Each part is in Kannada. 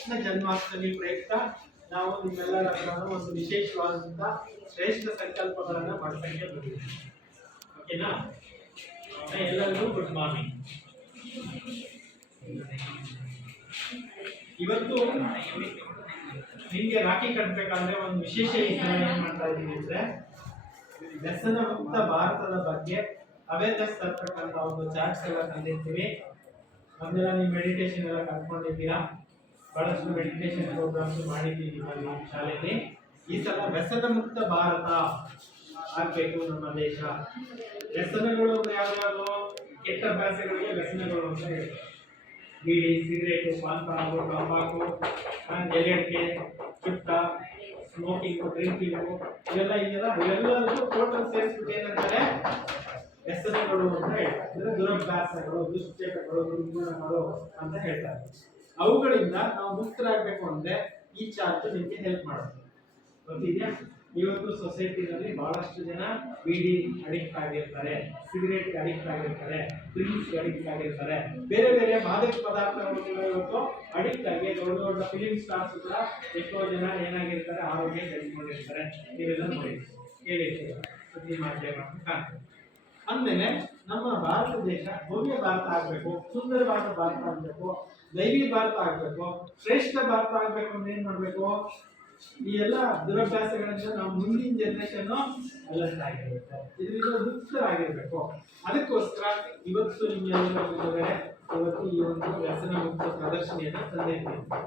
ಕೃಷ್ಣ ಜನ್ಮಾಷ್ಟಮಿ ಪ್ರಯುಕ್ತ ನಾವು ನಿಮ್ಮೆಲ್ಲರ ಹತ್ರ ಒಂದು ವಿಶೇಷವಾದಂತಹ ಶ್ರೇಷ್ಠ ಸಂಕಲ್ಪಗಳನ್ನ ಮಾಡ್ತಕ್ಕೆ ಬಂದಿದ್ದೀವಿ. ಓಕೆನಾ? ಎಲ್ಲರಿಗೂ ಗುಡ್ ಮಾರ್ನಿಂಗ್. ಇವತ್ತು ನಿಮ್ಗೆ ರಾಖಿ ಕಟ್ಟಬೇಕಾದ್ರೆ ಒಂದು ವಿಶೇಷ ಏನ್ ಮಾಡ್ತಾ ಇದ್ದೀವಿ ಅಂದ್ರೆ, ವ್ಯಸನ ಮುಕ್ತ ಭಾರತದ ಬಗ್ಗೆ ಅವೇರ್ನೆಸ್ ತರ್ತಕ್ಕಂಥ ಒಂದು ಚಾರ್ಟ್ಸ್ ಎಲ್ಲ ತಂದಿರ್ತೀವಿ. ಮೊದಲೆಲ್ಲ ನೀವು ಮೆಡಿಟೇಷನ್ ಎಲ್ಲ ಕಲ್ತ್ಕೊಂಡಿದ್ದೀರಾ, ಬಹಳಷ್ಟು ಮೆಡಿಟೇಷನ್ ಪ್ರೋಗ್ರಾಮ್ಸ್ ಮಾಡಿದ್ದೀವಿ ನಮ್ಮ ಶಾಲೆಯಲ್ಲಿ. ಈ ಸಲ ವ್ಯಸನ ಮುಕ್ತ ಭಾರತ ಆಗ್ಬೇಕು ನಮ್ಮ ದೇಶ. ವ್ಯಸನಗಳು ಯಾವ್ಯಾವ? ಕೆಟ್ಟ ಅಭ್ಯಾಸಗಳಿಗೆ ವ್ಯಸನಗಳು ಅಂತ ಹೇಳಿ, ಬೀಡಿ, ಸಿಗರೇಟು, ಪಾನ್ ಪರಾಗು, ತಂಬಾಕು, ಎಲೆಡಿಕೆ, ಚುಟ್ಟ, ಸ್ಮೋಕಿಂಗು, ಡ್ರಿಂಕಿಂಗು, ಇವೆಲ್ಲದಕ್ಕೂ ಟೋಟಲ್ ಸೇರಿಸ್ಬಿಟ್ಟು ಏನಂತಾರೆ ವ್ಯಸನಗಳು ಅಂತ ಹೇಳ್ತಾರೆ. ಅಂದ್ರೆ ದುರಭ್ಯಾಸಗಳು, ದುಶ್ಚಟಗಳು, ದುರ್ಗುಣಗಳು ಅಂತ ಹೇಳ್ತಾರೆ. ಅವುಗಳಿಂದ ನಾವು ಮುಕ್ತರಾಗಬೇಕು ಅಂದ್ರೆ ಈ ಚಾರ್ಟ್ ನಿಮಗೆ ಹೆಲ್ಪ್ ಮಾಡುತ್ತೆ. ಗೊತ್ತಿದೆಯಾ? ಇವತ್ತು ಸೊಸೈಟಿನಲ್ಲಿ ಬಹಳಷ್ಟು ಜನ ಬೀಡಿ ಅಡಿಕ್ಟ್ ಆಗಿರ್ತಾರೆ, ಸಿಗರೇಟ್ ಅಡಿಕ್ಟ್ ಆಗಿರ್ತಾರೆ, ಡ್ರಿಂಕ್ಸ್ ಅಡಿಕ್ಟ್ ಆಗಿರ್ತಾರೆ, ಬೇರೆ ಬೇರೆ ಮಾದಕ ಪದಾರ್ಥಗಳು ಇವತ್ತು ಅಡಿಕ್ಟ್ ಆಗಿ ದೊಡ್ಡ ದೊಡ್ಡ ಫಿಲಿಂ ಸ್ಟಾರ್ಸ್ ಕೂಡ ಎಷ್ಟೋ ಜನ ಏನಾಗಿರ್ತಾರೆ, ಆರೋಗ್ಯ ಕೆಡಿಸ್ಕೊಂಡಿರ್ತಾರೆ. ನೀವೆಲ್ಲ ನೋಡಿ ಕೇಳಿರ್ತೀರ, ಸುದ್ದಿ ಮಾಧ್ಯಮ ಕಾಣ್ತದೆ. ಅಂದಮೇಲೆ ನಮ್ಮ ಭಾರತ ದೇಶ ಭವ್ಯ ಭಾರತ ಆಗ್ಬೇಕು, ಸುಂದರವಾದ ಭಾರತ ಆಗ್ಬೇಕು, ದೈವಿ ಭಾರತ ಆಗ್ಬೇಕು, ಶ್ರೇಷ್ಠ ಭಾರತ ಆಗ್ಬೇಕು ಅಂದ್ರೆ ಏನ್ ಮಾಡ್ಬೇಕು? ಈ ಎಲ್ಲ ದುರಭ್ಯಾಸಗಳಿಂದ ನಾವು ಮುಂದಿನ ಜನರೇಷನ್ ಅಲರ್ಟ್ ಆಗಿರ್ಬೇಕು, ಇದರಿಂದ ಮುಕ್ತರಾಗಿರ್ಬೇಕು. ಅದಕ್ಕೋಸ್ಕರ ಇವತ್ತು ನಿಮ್ಮೆಲ್ಲರ ಮುಂದುಗಡೆ ಇವತ್ತು ಈ ಒಂದು ವ್ಯಸನ ಮುಕ್ತ ಪ್ರದರ್ಶನಿಯನ್ನ ತಂದಿರ್ತೀವಿ.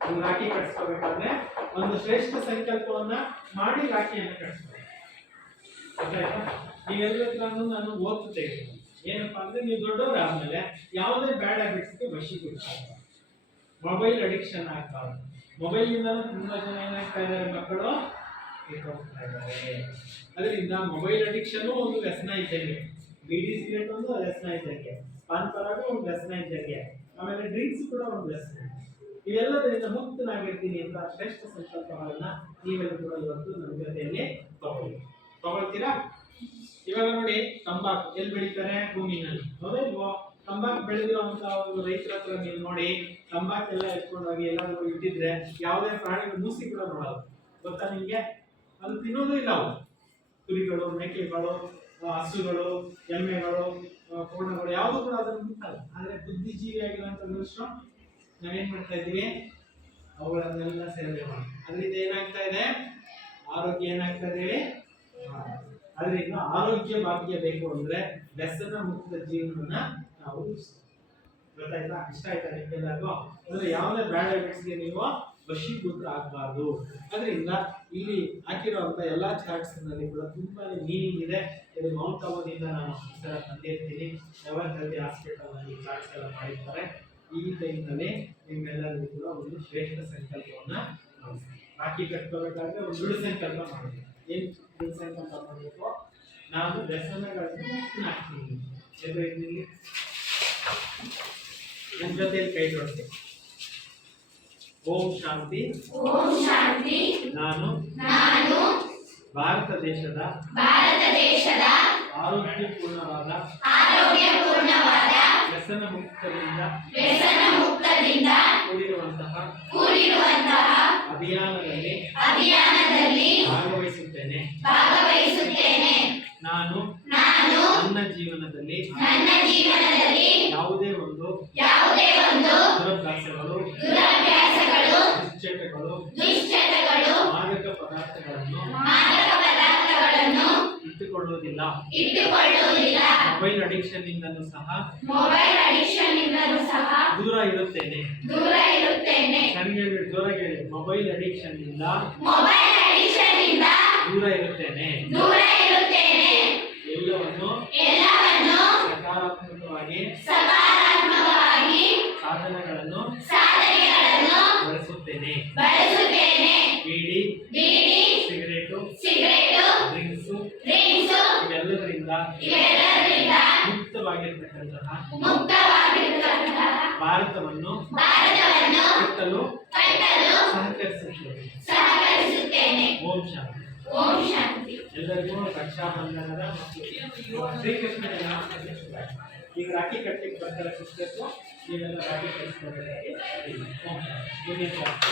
ನೀವು ರಾಖಿ ಕಟ್ಸ್ಕೋಬೇಕಾದ್ರೆ ಒಂದು ಶ್ರೇಷ್ಠ ಸಂಕಲ್ಪವನ್ನ ಮಾಡಿ ರಾಖಿಯನ್ನು ಕಟ್ಸ್ಬೇಕು. ಗೊತ್ತಾಯ್ತಾ? ನೀವೆಲ್ಲರೂ ನಾನು ಓದ್ತು ತೆಗೆದು ಏನಪ್ಪಾ ಅಂದ್ರೆ, ನೀವು ದೊಡ್ಡವರಾದ್ಮೇಲೆ ಯಾವುದೇ ಬ್ಯಾಡ್ ಹ್ಯಾಬಿಟ್ಸ್ಗೆ ವಶೀಕರಿಸಬಾರ್ದು, ಮೊಬೈಲ್ ಅಡಿಕ್ಷನ್ ಆಗ್ಬಾರ್ದು. ಮೊಬೈಲ್ ಇಂದ ತುಂಬಾ ಜನ ಏನಾಗ್ತಾ ಇದ್ದಾರೆ, ಮಕ್ಕಳು ಹೋಗ್ತಾ ಇದ್ದಾರೆ. ಅದರಿಂದ ಮೊಬೈಲ್ ಅಡಿಕ್ಷನ್ ಒಂದು ವ್ಯಸನ ಇದ್ದಂಗೆ, ಬೀಡಿ ಸಿಗರೇಟ್ ಒಂದು ವ್ಯಸನ ಇದ್ದಂಗೆ, ಪಾನ್ ಪರಾಗು ಒಂದು ವ್ಯಸನ ಇದ್ದಂಗೆ, ಆಮೇಲೆ ಡ್ರಿಂಕ್ಸ್ ಕೂಡ ಒಂದು ವ್ಯಸನ. ಇವೆಲ್ಲದರಿಂದ ಮುಕ್ತನಾಗಿರ್ತೀನಿ ಅಂತ ಶ್ರೇಷ್ಠ ಸಂಕಲ್ಪಗಳನ್ನ ನೀವೆಲ್ಲ ಕೂಡ ಇವತ್ತು ನಮ್ಮ ಜೊತೆಯಲ್ಲಿ ತಗೊಳ್ತೀರಾ? ಇವಾಗ ನೋಡಿ, ತಂಬಾಕು ಎಲ್ಲಿ ಬೆಳೀತಾರೆ? ಭೂಮಿನಲ್ಲಿ. ಹೌದಲ್ವೋ? ತಂಬಾಕು ಬೆಳೆದಿರುವಂತ ಒಂದು ರೈತರ ಹತ್ರ ನೀವು ನೋಡಿ, ತಂಬಾಕೆಲ್ಲ ಎತ್ಕೊಂಡೋಗಿ ಎಲ್ಲಾದ್ರೂ ಇಟ್ಟಿದ್ರೆ ಯಾವುದೇ ಪ್ರಾಣಿಗಳು ಮೂಸಿ ಕೂಡ ನೋಡಲ್ಲ. ಗೊತ್ತಾ ನಿಮ್ಗೆ? ಅದು ತಿನ್ನೋದು ಇಲ್ಲ. ಅವು ಕುರಿಗಳು, ಮೇಕೆಗಳು, ಹಸುಗಳು, ಎಮ್ಮೆಗಳು, ಕೋಣಗಳು ಯಾವುದು ಕೂಡ ಅದನ್ನು ಮುಟ್ಟಲ್ಲ. ಆದ್ರೆ ಬುದ್ಧಿಜೀವಿ ಆಗಿರುವಂತ ಮನುಷ್ಯರು ನಾವೇನ್ ಮಾಡ್ತಾ ಇದ್ದೀವಿ? ಅವುಗಳನ್ನೆಲ್ಲ ಸೇವನೆ ಮಾಡಿ. ಅದರಿಂದ ಏನಾಗ್ತಾ ಇದೆ? ಆರೋಗ್ಯ ಏನಾಗ್ತಾ ಇದೆ ಹೇಳಿ? ಅದರಿಂದ ಆರೋಗ್ಯ ಭಾಗ್ಯ ಬೇಕು ಅಂದ್ರೆ ವ್ಯಸನ ಮುಕ್ತ ಜೀವನವನ್ನ ನಾವು ಗೊತ್ತಾಯ್ತಾ? ಇಷ್ಟ ಆಯ್ತಾ ನಿಮ್ಗೆಲ್ಲರಿಗೂ? ಅಂದ್ರೆ ಯಾವುದೇ ಬ್ಯಾಡ್ ಹ್ಯಾಬಿಟ್ಸ್ಗೆ ನೀವು ವಶೀಭೂತ ಆಗಬಾರ್ದು. ಅದರಿಂದ ಇಲ್ಲಿ ಹಾಕಿರುವಂತ ಎಲ್ಲಾ ಚಾರ್ಟ್ಸ್ ನಲ್ಲಿ ಕೂಡ ತುಂಬಾ ಮೀನಿಂಗ್ ಇದೆ. ಇದು ಮೌಂಟ್ ಆಬೂದಿಂದ ನಾನು ಈ ತರ ತಂದಿರ್ತೀನಿ. ನವದೆಹಲಿ ಹಾಸ್ಪಿಟಲ್ ನಲ್ಲಿ ಚಾರ್ಟ್ಸ್ ಎಲ್ಲ ಮಾಡಿರ್ತಾರೆ. ಈ ಟೈಮ್ನಲ್ಲಿ ನಿಮ್ಮೆಲ್ಲರಿಗೂ ಕೂಡ ಒಂದು ಶ್ರೇಷ್ಠ ಸಂಕಲ್ಪವನ್ನ ರಾಖಿ ಕಟ್ಕೋಬೇಕಾದ್ರೆ ಒಂದು ದೃಢ ಸಂಕಲ್ಪ ಮಾಡಬೇಕು. ಏನ್ ದೃಢ ಸಂಕಲ್ಪ ಮಾಡಬೇಕು? ನಾನು ವ್ಯಸನಗಳನ್ನು ಮುಕ್ತನಾಗ್ತೀನಿ. ನನ್ನ ಜೊತೆಯಲ್ಲಿ ಕೈ ಜೋಡಿಸಿ. ಓಂ ಶಾಂತಿ. ಓಂ ಶಾಂತಿ. ನಾನು ಭಾರತ ದೇಶದ ಆರೋಗ್ಯಪೂರ್ಣವಾದ ವ್ಯಸನ ಮುಕ್ತದಿಂದ ಕೂಡಿರುವಂತಹ ಅಭಿಯಾನದಲ್ಲಿ ಭಾಗವಹಿಸುತ್ತೇನೆ. ನಾನು ನನ್ನ ಜೀವನದಲ್ಲಿ ಯಾವುದೇ ಒಂದು ದುರಭ್ಯಾಸಗಳು, ದುಶ್ಚಟಗಳು, ಮಾದಕ ಪದಾರ್ಥಗಳನ್ನು ಇಟ್ಟುಕೊಳ್ಳುವುದಿಲ್ಲ. ಮೊಬೈಲ್ ಅಡಿಕ್ಷನ್ ಇಂದನೂ ಸಹ ದೂರ ಇರುತ್ತೇನೆ. ಜೋರಾಗಿ ಹೇಳಿ, ಮೊಬೈಲ್ ಅಡಿಕ್ಷನ್ ಇಂದ ದೂರ ಇರುತ್ತೇನೆ. ಎಲ್ಲವನ್ನು ಸಕಾರಾತ್ಮಕವಾಗಿ ಸಾಧನಗಳನ್ನು ಬಳಸುತ್ತೇನೆ. ಬೀಡಿ, ಸಿಗರೇಟು, ಡ್ರಿಂಕ್ಸು ಇವೆಲ್ಲದರಿಂದ ಮುಕ್ತವಾಗಿರ್ತಕ್ಕಂತಹ ಭಾರತವನ್ನು ಕಟ್ಟಲು ಸಹಕರಿಸುತ್ತೇನೆ. ಓಂ ಶಾಂತಿ. ಎಲ್ಲರಿಗೂ ರಕ್ಷಾಬಂಧನದ ಶ್ರೀಕೃಷ್ಣ ಜನ್ಮಾಷ್ಟಮಿ ಶುಭಾಶಯ. ಈಗ ರಾಖಿ ಕಟ್ಟಲಿಕ್ಕೆ ಬರ್ತಾರೆ ಸಿಸ್ಟರ್ಸು, ನೀವೆಲ್ಲ ರಾಖಿ ಕಟ್ಟಿಸ್ಕೊಳ್ಬೇಕಾಗಿ. Junior class